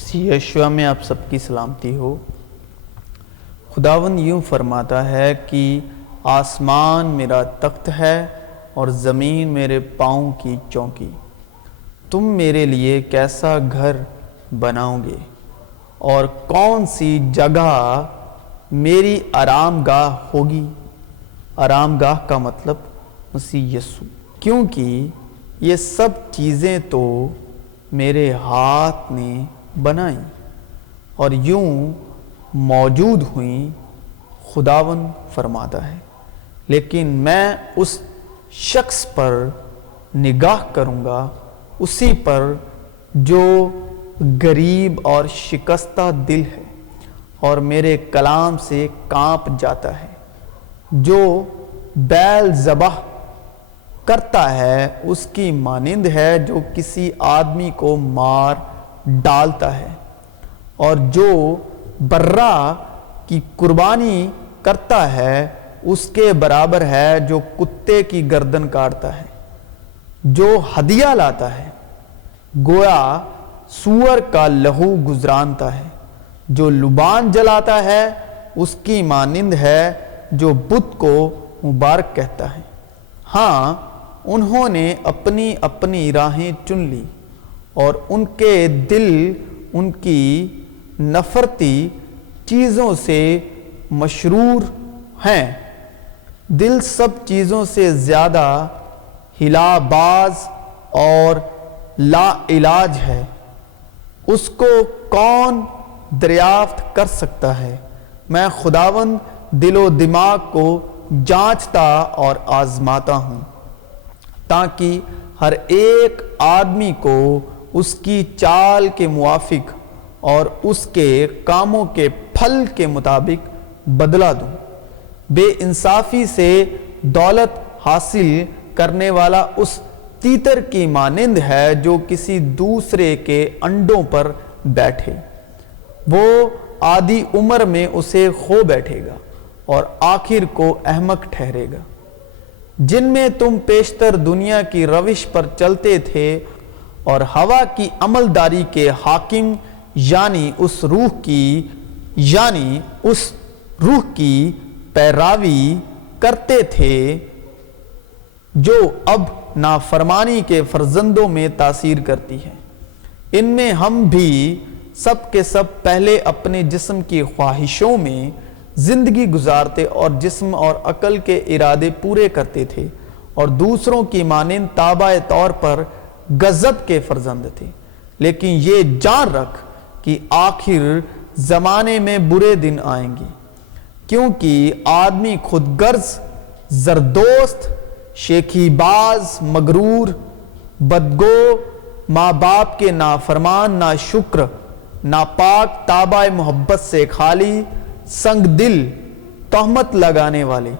مسیح یشوع میں آپ سب کی سلامتی ہو۔ خداوند یوں فرماتا ہے کہ آسمان میرا تخت ہے اور زمین میرے پاؤں کی چوکی۔ تم میرے لیے کیسا گھر بناؤ گے اور کون سی جگہ میری آرام گاہ ہوگی؟ آرام گاہ کا مطلب مسیح یسوع، کیونکہ یہ سب چیزیں تو میرے ہاتھ نے بنائیں اور یوں موجود ہوئیں، خداوند فرماتا ہے۔ لیکن میں اس شخص پر نگاہ کروں گا، اسی پر جو غریب اور شکستہ دل ہے اور میرے کلام سے کانپ جاتا ہے، جو بیل ذبح کرتا ہے اس کی مانند ہے، جو کسی آدمی کو مار ڈالتا ہے، اور جو برا کی قربانی کرتا ہے اس کے برابر ہے، جو کتے کی گردن کاٹتا ہے، جو ہدیہ لاتا ہے گویا سور کا لہو گزرانتا ہے، جو لبان جلاتا ہے اس کی مانند ہے، جو بت کو مبارک کہتا ہے۔ ہاں، انہوں نے اپنی اپنی راہیں چن لی اور ان کے دل ان کی نفرتی چیزوں سے مشرور ہیں۔ دل سب چیزوں سے زیادہ ہلا باز اور لا علاج ہے، اس کو کون دریافت کر سکتا ہے؟ میں خداوند دل و دماغ کو جانچتا اور آزماتا ہوں، تاکہ ہر ایک آدمی کو اس کی چال کے موافق اور اس کے کاموں کے پھل کے مطابق بدلہ دوں۔ بے انصافی سے دولت حاصل کرنے والا اس تیتر کی مانند ہے جو کسی دوسرے کے انڈوں پر بیٹھے، وہ آدھی عمر میں اسے کھو بیٹھے گا اور آخر کو احمق ٹھہرے گا۔ جن میں تم پیشتر دنیا کی روش پر چلتے تھے اور ہوا کی عملداری کے حاکم یعنی اس روح کی پیروی کرتے تھے جو اب نافرمانی کے فرزندوں میں تاثیر کرتی ہے۔ ان میں ہم بھی سب کے سب پہلے اپنے جسم کی خواہشوں میں زندگی گزارتے اور جسم اور عقل کے ارادے پورے کرتے تھے، اور دوسروں کی مانند تابع طور پر غضب کے فرزند تھے۔ لیکن یہ جان رکھ کہ آخر زمانے میں برے دن آئیں گے، کیونکہ آدمی خود غرض، زردوست، شیخی باز، مغرور، بدگو، ماں باپ کے نافرمان، ناشکر، ناپاک، تابع محبت سے خالی، سنگ دل، تہمت لگانے والے،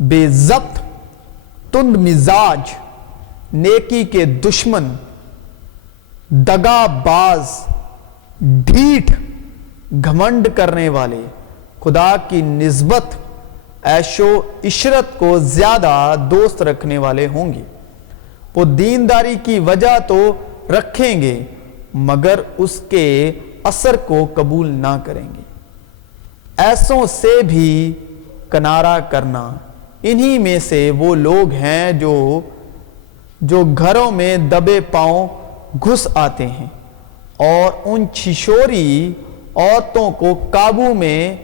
بے ضبط، تند مزاج، نیکی کے دشمن، دغا باز، ڈھیٹ، گھمنڈ کرنے والے، خدا کی نسبت عیش و عشرت کو زیادہ دوست رکھنے والے ہوں گے۔ وہ دینداری کی وجہ تو رکھیں گے مگر اس کے اثر کو قبول نہ کریں گے۔ ایسوں سے بھی کنارہ کرنا۔ انہی میں سے وہ لوگ ہیں جو گھروں میں دبے پاؤں گھس آتے ہیں اور ان چھشوری عورتوں کو قابو میں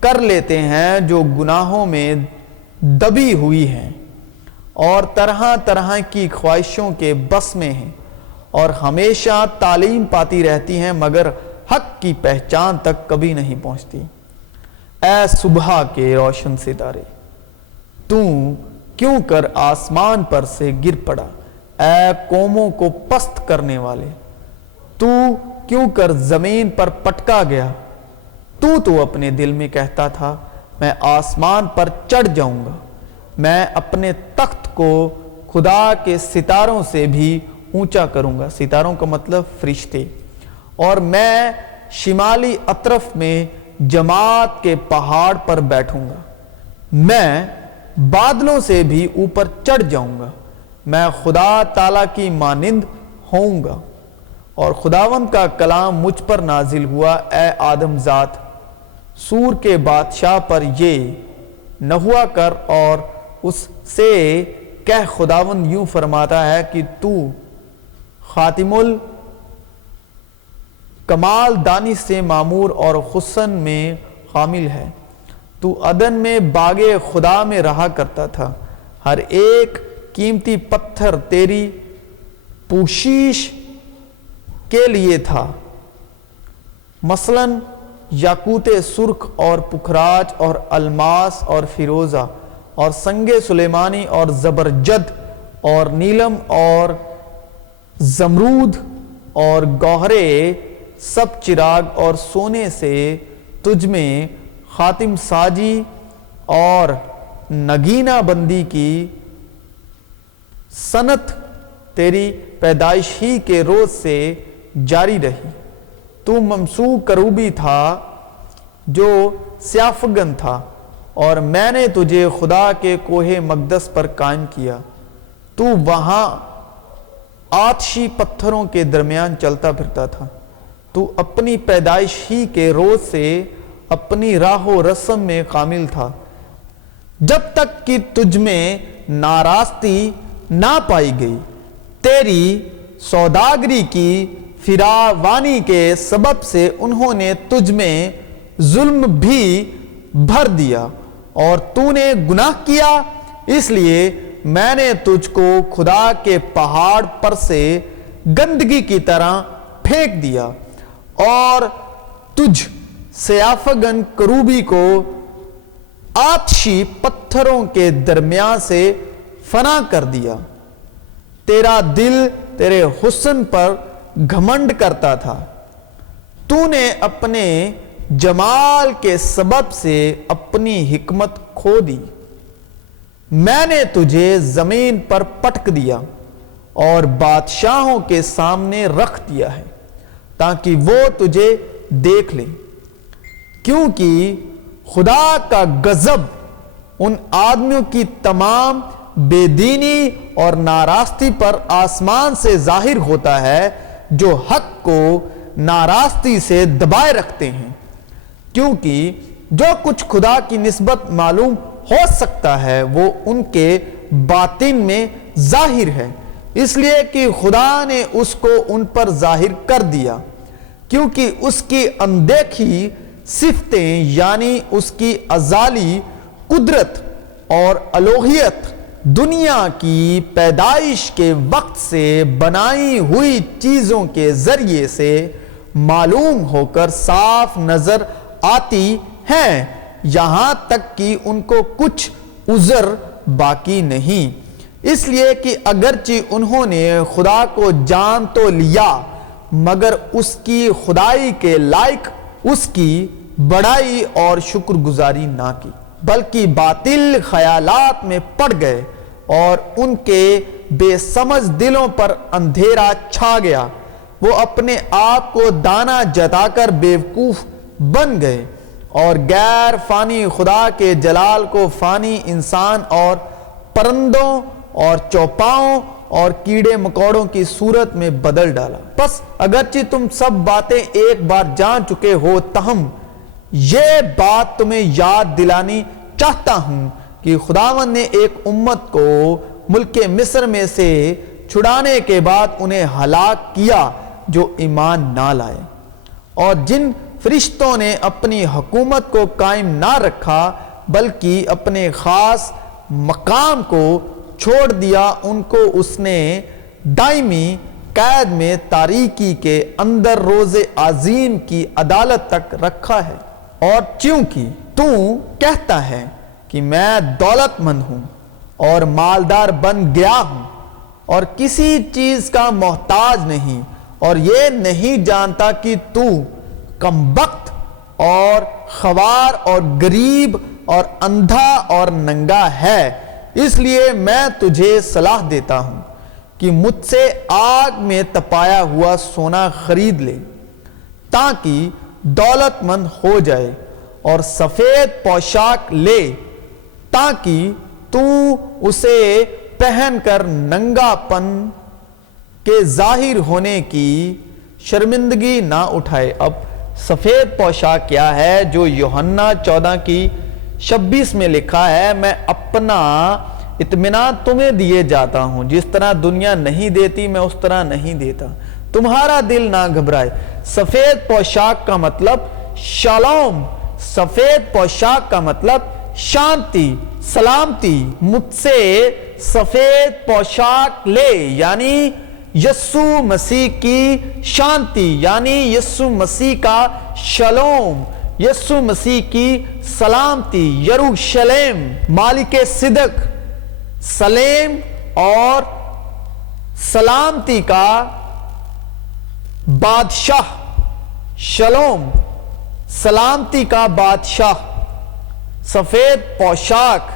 کر لیتے ہیں جو گناہوں میں دبی ہوئی ہیں اور طرح طرح کی خواہشوں کے بس میں ہیں، اور ہمیشہ تعلیم پاتی رہتی ہیں مگر حق کی پہچان تک کبھی نہیں پہنچتی۔ اے صبح کے روشن ستارے، تو کیوں کر آسمان پر سے گر پڑا؟ اے قوموں کو پست کرنے والے، تو کیوں کر زمین پر پٹکا گیا؟ تو اپنے دل میں کہتا تھا، میں آسمان پر چڑھ جاؤں گا، میں اپنے تخت کو خدا کے ستاروں سے بھی اونچا کروں گا۔ ستاروں کا مطلب فرشتے۔ اور میں شمالی اطراف میں جماعت کے پہاڑ پر بیٹھوں گا، میں بادلوں سے بھی اوپر چڑھ جاؤں گا، میں خدا تعالیٰ کی مانند ہوں گا، اور خداوند کا کلام مجھ پر نازل ہوا، اے آدم ذات، سور کے بادشاہ پر یہ نہ ہوا کر اور اس سے کہہ، خداوند یوں فرماتا ہے کہ تو خاتم الکمال دانی سے معمور اور حسن میں حامل ہے۔ تو عدن میں باغ خدا میں رہا کرتا تھا، ہر ایک قیمتی پتھر تیری پوشش کے لیے تھا، مثلاً یاقوت سرخ اور پکھراج اور الماس اور فیروزہ اور سنگ سلیمانی اور زبرجد اور نیلم اور زمرود اور گوہرے سب چراغ اور سونے سے تجھ میں خاتم ساجی اور نگینہ بندی کی صنعت تیری پیدائش ہی کے روز سے جاری رہی۔ تو ممسوح کروبی تھا جو سیافگن تھا، اور میں نے تجھے خدا کے کوہ مقدس پر قائم کیا۔ تو وہاں آتشی پتھروں کے درمیان چلتا پھرتا تھا۔ تو اپنی پیدائش ہی کے روز سے اپنی راہ و رسم میں کامل تھا، جب تک کہ تجھ میں ناراستی نہ پائی گئی۔ تیری سوداگری کی فراوانی کے سبب سے انہوں نے تجھ میں ظلم بھی بھر دیا، اور تو نے گناہ کیا، اس لیے میں نے تجھ کو خدا کے پہاڑ پر سے گندگی کی طرح پھینک دیا، اور تجھ سیافگن کروبی کو آتشی پتھروں کے درمیان سے فنا کر دیا۔ تیرا دل تیرے حسن پر گھمنڈ کرتا تھا، تو نے اپنے جمال کے سبب سے اپنی حکمت کھو دی۔ میں نے تجھے زمین پر پٹک دیا اور بادشاہوں کے سامنے رکھ دیا ہے، تاکہ وہ تجھے دیکھ لیں، کیونکہ خدا کا غضب ان آدمیوں کی تمام بے دینی اور ناراستی پر آسمان سے ظاہر ہوتا ہے، جو حق کو ناراستی سے دبائے رکھتے ہیں، کیونکہ جو کچھ خدا کی نسبت معلوم ہو سکتا ہے وہ ان کے باطن میں ظاہر ہے، اس لیے کہ خدا نے اس کو ان پر ظاہر کر دیا، کیونکہ اس کی اندیکھی صفتیں یعنی اس کی ازلی قدرت اور الوہیت دنیا کی پیدائش کے وقت سے بنائی ہوئی چیزوں کے ذریعے سے معلوم ہو کر صاف نظر آتی ہیں، یہاں تک کہ ان کو کچھ عذر باقی نہیں، اس لیے کہ اگرچہ انہوں نے خدا کو جان تو لیا مگر اس کی خدائی کے لائق اس کی بڑائی اور شکر گزاری نہ کی، بلکہ باطل خیالات میں پڑ گئے اور ان کے بے سمجھ دلوں پر اندھیرا چھا گیا، وہ اپنے آپ کو دانا جتا کر بیوقوف بن گئے اور غیر فانی خدا کے جلال کو فانی انسان اور پرندوں اور چوپاؤں اور کیڑے مکوڑوں کی صورت میں بدل ڈالا۔ پس اگرچہ تم سب باتیں ایک بار جان چکے ہو، تاہم یہ بات تمہیں یاد دلانی چاہتا ہوں کہ خداوند نے ایک امت کو ملک مصر میں سے چھڑانے کے بعد انہیں ہلاک کیا جو ایمان نہ لائے، اور جن فرشتوں نے اپنی حکومت کو قائم نہ رکھا بلکہ اپنے خاص مقام کو چھوڑ دیا، ان کو اس نے دائمی قید میں تاریکی کے اندر روز عظیم کی عدالت تک رکھا ہے۔ اور چونکہ تو کہتا ہے کہ میں دولت مند ہوں اور مالدار بن گیا ہوں اور کسی چیز کا محتاج نہیں، اور یہ نہیں جانتا کہ تو کمبخت اور خوار اور غریب اور اندھا اور ننگا ہے، اس لیے میں تجھے صلاح دیتا ہوں کہ مجھ سے آگ میں تپایا ہوا سونا خرید لے تاکہ دولت مند ہو جائے، اور سفید پوشاک لے تاکہ تو اسے پہن کر ننگا پن کے ظاہر ہونے کی شرمندگی نہ اٹھائے۔ اب سفید پوشاک کیا ہے؟ جو یوحنا 14:26 میں لکھا ہے، میں اپنا اطمینان تمہیں دیے جاتا ہوں، جس طرح دنیا نہیں دیتی میں اس طرح نہیں دیتا، تمہارا دل نہ گھبرائے۔ سفید پوشاک کا مطلب شالوم، سفید پوشاک کا مطلب شانتی، سلامتی۔ مجھ سے سفید پوشاک لے، یعنی یسوع مسیح کی شانتی، یعنی یسوع مسیح کا شالوم، یسوع مسیح کی سلامتی۔ یروشلم مالک صدق، سلیم اور سلامتی کا بادشاہ، شالوم سلامتی کا بادشاہ۔ سفید پوشاک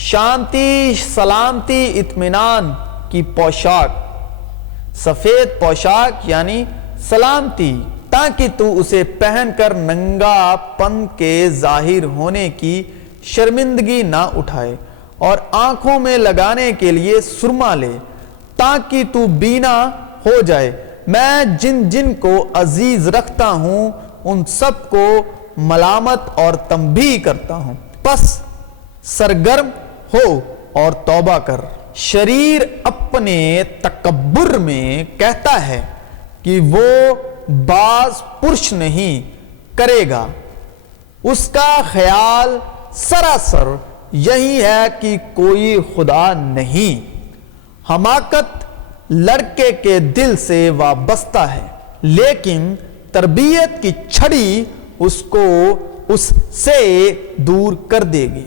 شانتی، سلامتی، اطمینان کی پوشاک۔ سفید پوشاک یعنی سلامتی، تاکہ تو اسے پہن کر ننگا پن کے ظاہر ہونے کی شرمندگی نہ اٹھائے، اور آنکھوں میں لگانے کے لیے سرما لے، تاکہ تو بینا ہو جائے۔ میں جن جن کو عزیز رکھتا ہوں ان سب کو ملامت اور تنبیہ کرتا ہوں، پس سرگرم ہو اور توبہ کر۔ شریر اپنے تکبر میں کہتا ہے کہ وہ باز پرش نہیں کرے گا، اس کا خیال سراسر یہی ہے کہ کوئی خدا نہیں۔ حماقت لڑکے کے دل سے وابستہ ہے، لیکن تربیت کی چھڑی اس کو اس سے دور کر دے گی۔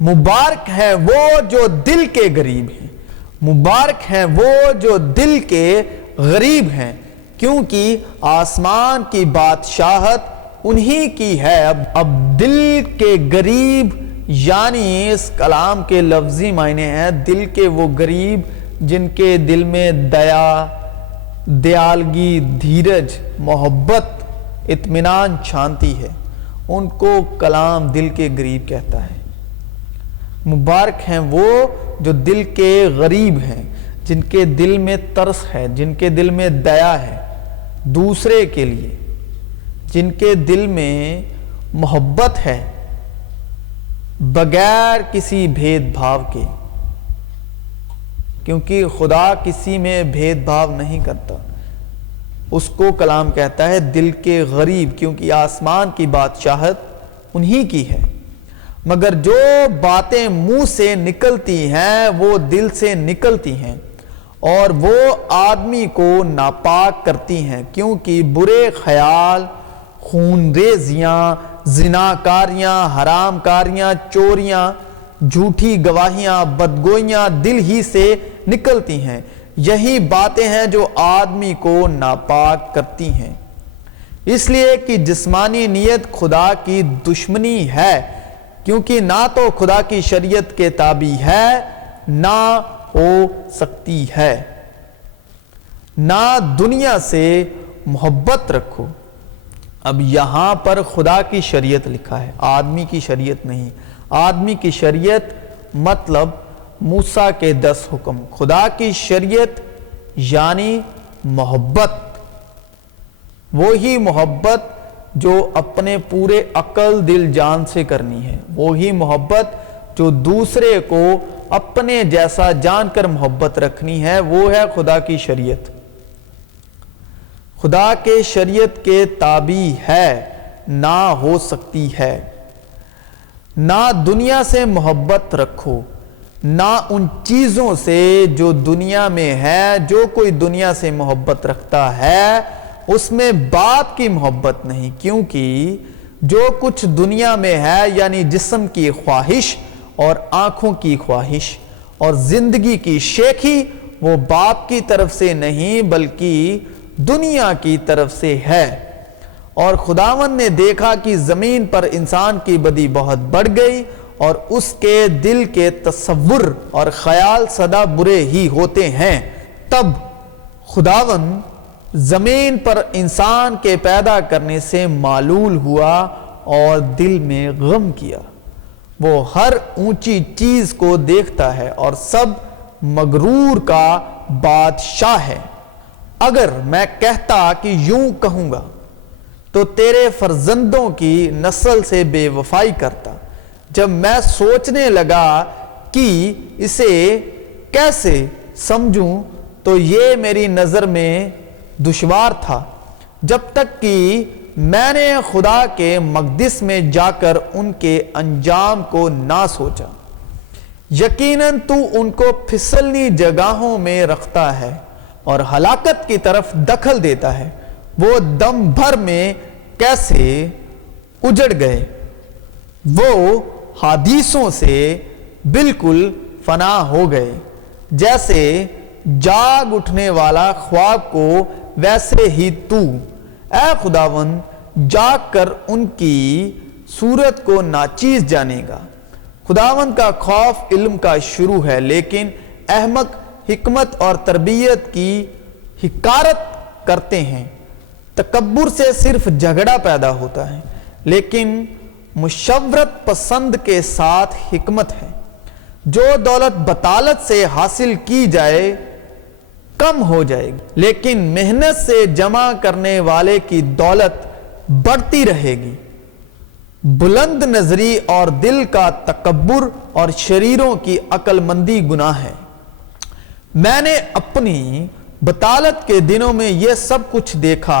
مبارک ہے وہ جو دل کے غریب ہیں، مبارک ہے وہ جو دل کے غریب ہیں، کیونکہ آسمان کی بادشاہت انہی کی ہے۔ اب دل کے غریب یعنی اس کلام کے لفظی معنی ہیں دل کے وہ غریب جن کے دل میں دیا، دیالگی، دھیرج، محبت، اطمینان، شانتی ہے، ان کو کلام دل کے غریب کہتا ہے۔ مبارک ہیں وہ جو دل کے غریب ہیں، جن کے دل میں ترس ہے، جن کے دل میں دیا ہے دوسرے کے لیے، جن کے دل میں محبت ہے بغیر کسی بھید بھاو کے، کیونکہ خدا کسی میں بھید بھاو نہیں کرتا۔ اس کو کلام کہتا ہے دل کے غریب، کیونکہ آسمان کی بادشاہت انہی کی ہے۔ مگر جو باتیں منہ سے نکلتی ہیں وہ دل سے نکلتی ہیں، اور وہ آدمی کو ناپاک کرتی ہیں، کیونکہ برے خیال، خون ریزیاں، زناکاریاں، حرام کاریاں، چوریاں، جھوٹی گواہیاں، بدگوئیاں دل ہی سے نکلتی ہیں۔ یہی باتیں ہیں جو آدمی کو ناپاک کرتی ہیں، اس لیے کہ جسمانی نیت خدا کی دشمنی ہے، کیونکہ نہ تو خدا کی شریعت کے تابع ہے، نہ ہو سکتی ہے۔ نہ دنیا سے محبت رکھو۔ اب یہاں پر خدا کی شریعت لکھا ہے، آدمی کی شریعت نہیں۔ آدمی کی شریعت مطلب موسیٰ کے 10 حکم، خدا کی شریعت یعنی محبت، وہی محبت جو اپنے پورے عقل دل جان سے کرنی ہے، وہی محبت جو دوسرے کو اپنے جیسا جان کر محبت رکھنی ہے، وہ ہے خدا کی شریعت۔ خدا کے شریعت کے تابع ہے، نہ ہو سکتی ہے۔ نہ دنیا سے محبت رکھو، نہ ان چیزوں سے جو دنیا میں ہے۔ جو کوئی دنیا سے محبت رکھتا ہے اس میں باپ کی محبت نہیں، کیونکہ جو کچھ دنیا میں ہے یعنی جسم کی خواہش اور آنکھوں کی خواہش اور زندگی کی شیخی، وہ باپ کی طرف سے نہیں بلکہ دنیا کی طرف سے ہے۔ اور خداوند نے دیکھا کہ زمین پر انسان کی بدی بہت بڑھ گئی، اور اس کے دل کے تصور اور خیال سدا برے ہی ہوتے ہیں۔ تب خداوند زمین پر انسان کے پیدا کرنے سے معلول ہوا اور دل میں غم کیا۔ وہ ہر اونچی چیز کو دیکھتا ہے اور سب مغرور کا بادشاہ ہے۔ اگر میں کہتا کہ یوں کہوں گا تو تیرے فرزندوں کی نسل سے بے وفائی کرتا۔ جب میں سوچنے لگا کہ اسے کیسے سمجھوں تو یہ میری نظر میں دشوار تھا، جب تک کہ میں نے خدا کے مقدس میں جا کر ان کے انجام کو نہ سوچا۔ یقیناً تو ان کو پھسلنی جگہوں میں رکھتا ہے اور ہلاکت کی طرف دخل دیتا ہے۔ وہ دم بھر میں کیسے اجڑ گئے، وہ حدیثوں سے بالکل فنا ہو گئے۔ جیسے جاگ اٹھنے والا خواب کو ویسے ہی تو اے خداوند جاگ کر ان کی صورت کو ناچیز جانے گا۔ خداوند کا خوف علم کا شروع ہے، لیکن احمق حکمت اور تربیت کی حقارت کرتے ہیں۔ تکبر سے صرف جھگڑا پیدا ہوتا ہے، لیکن مشورت پسند کے ساتھ حکمت ہے۔ جو دولت بطالت سے حاصل کی جائے کم ہو جائے گی، لیکن محنت سے جمع کرنے والے کی دولت بڑھتی رہے گی۔ بلند نظری اور دل کا تکبر اور شریروں کی عقل مندی گناہ ہے۔ میں نے اپنی بطالت کے دنوں میں یہ سب کچھ دیکھا۔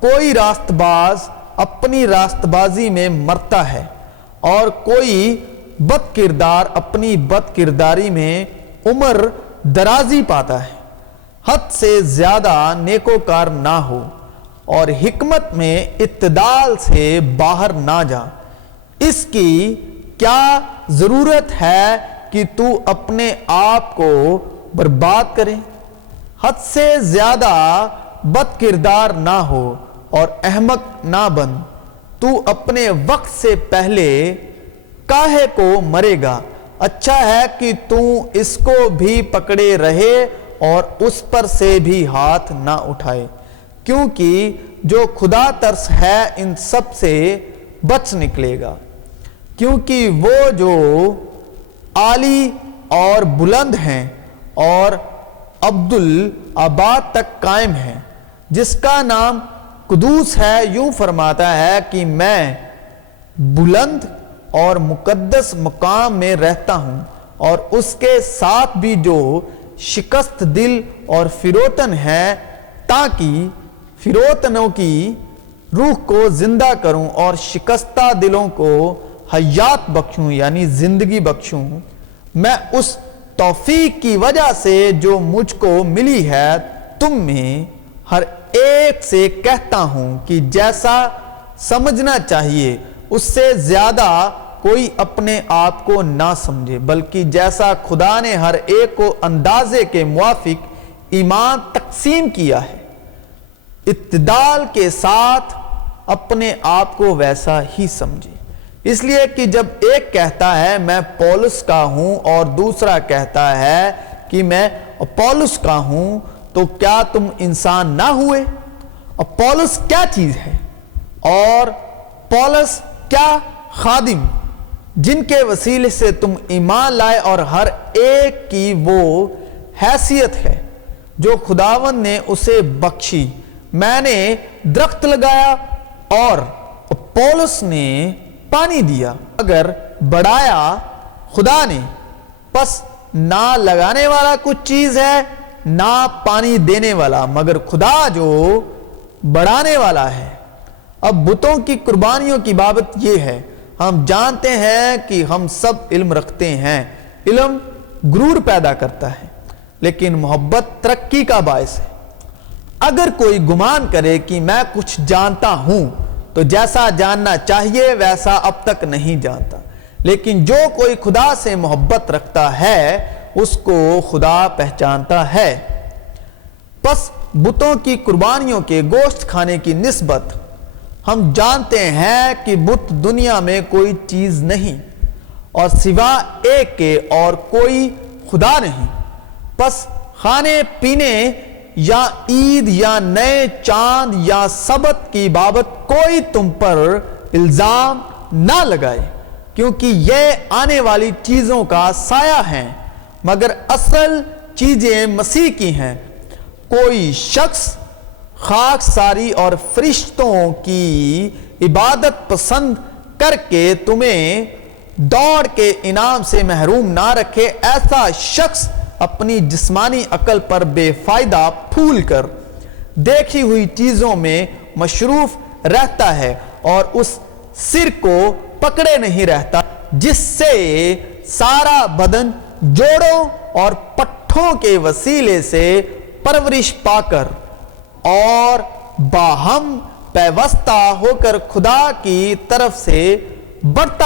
کوئی راست باز اپنی راست بازی میں مرتا ہے اور کوئی بد کردار اپنی بد کرداری میں عمر درازی پاتا ہے۔ حد سے زیادہ نیکوکار نہ ہو اور حکمت میں اعتدال سے باہر نہ جا۔ اس کی کیا ضرورت ہے کہ تو اپنے آپ کو برباد کرے؟ حد سے زیادہ بد کردار نہ ہو اور احمق نہ بن۔ تو اپنے وقت سے پہلے کاہے کو مرے گا؟ اچھا ہے کہ تو اس کو بھی پکڑے رہے اور اس پر سے بھی ہاتھ نہ اٹھائے، کیونکہ جو خدا ترس ہے ان سب سے بچ نکلے گا۔ کیونکہ وہ جو عالی اور بلند ہیں اور عبدالآباد تک قائم ہیں، جس کا نام قدوس ہے، یوں فرماتا ہے کہ میں بلند اور مقدس مقام میں رہتا ہوں، اور اس کے ساتھ بھی جو شکست دل اور فروتن ہے، تاکہ فروتنوں کی روح کو زندہ کروں اور شکستہ دلوں کو حیات بخشوں، یعنی زندگی بخشوں۔ میں اس توفیق کی وجہ سے جو مجھ کو ملی ہے تم میں ہر ایک سے کہتا ہوں کہ جیسا سمجھنا چاہیے اس سے زیادہ کوئی اپنے آپ کو نہ سمجھے، بلکہ جیسا خدا نے ہر ایک کو اندازے کے موافق ایمان تقسیم کیا ہے، اعتدال کے ساتھ اپنے آپ کو ویسا ہی سمجھے۔ اس لیے کہ جب ایک کہتا ہے میں پولس کا ہوں اور دوسرا کہتا ہے کہ میں اپولس کا ہوں، تو کیا تم انسان نہ ہوئے؟ اپولس کیا چیز ہے اور پولس کیا خادم، جن کے وسیلے سے تم ایمان لائے، اور ہر ایک کی وہ حیثیت ہے جو خداوند نے اسے بخشی۔ میں نے درخت لگایا اور اپولس نے پانی دیا، اگر بڑھایا خدا نے، پس نہ لگانے والا کچھ چیز ہے نہ پانی دینے والا، مگر خدا جو بڑھانے والا ہے۔ اب بتوں کی قربانیوں کی بابت یہ ہے، ہم جانتے ہیں کہ ہم سب علم رکھتے ہیں۔ علم غرور پیدا کرتا ہے، لیکن محبت ترقی کا باعث ہے۔ اگر کوئی گمان کرے کہ میں کچھ جانتا ہوں تو جیسا جاننا چاہیے ویسا اب تک نہیں جانتا، لیکن جو کوئی خدا سے محبت رکھتا ہے اس کو خدا پہچانتا ہے۔ پس بتوں کی قربانیوں کے گوشت کھانے کی نسبت ہم جانتے ہیں کہ بت دنیا میں کوئی چیز نہیں اور سوا ایک کے اور کوئی خدا نہیں۔ پس کھانے پینے یا عید یا نئے چاند یا سبت کی بابت کوئی تم پر الزام نہ لگائے، کیونکہ یہ آنے والی چیزوں کا سایہ ہیں، مگر اصل چیزیں مسیح کی ہیں۔ کوئی شخص خاکساری اور فرشتوں کی عبادت پسند کر کے تمہیں دوڑ کے انعام سے محروم نہ رکھے، ایسا شخص اپنی جسمانی عقل پر بے فائدہ پھول کر دیکھی ہوئی چیزوں میں مصروف رہتا ہے اور اس سر کو پکڑے نہیں رہتا جس سے سارا بدن جوڑوں اور پٹھوں کے وسیلے سے پرورش پا کر اور باہم پیوستہ ہو کر خدا کی طرف سے بڑھتا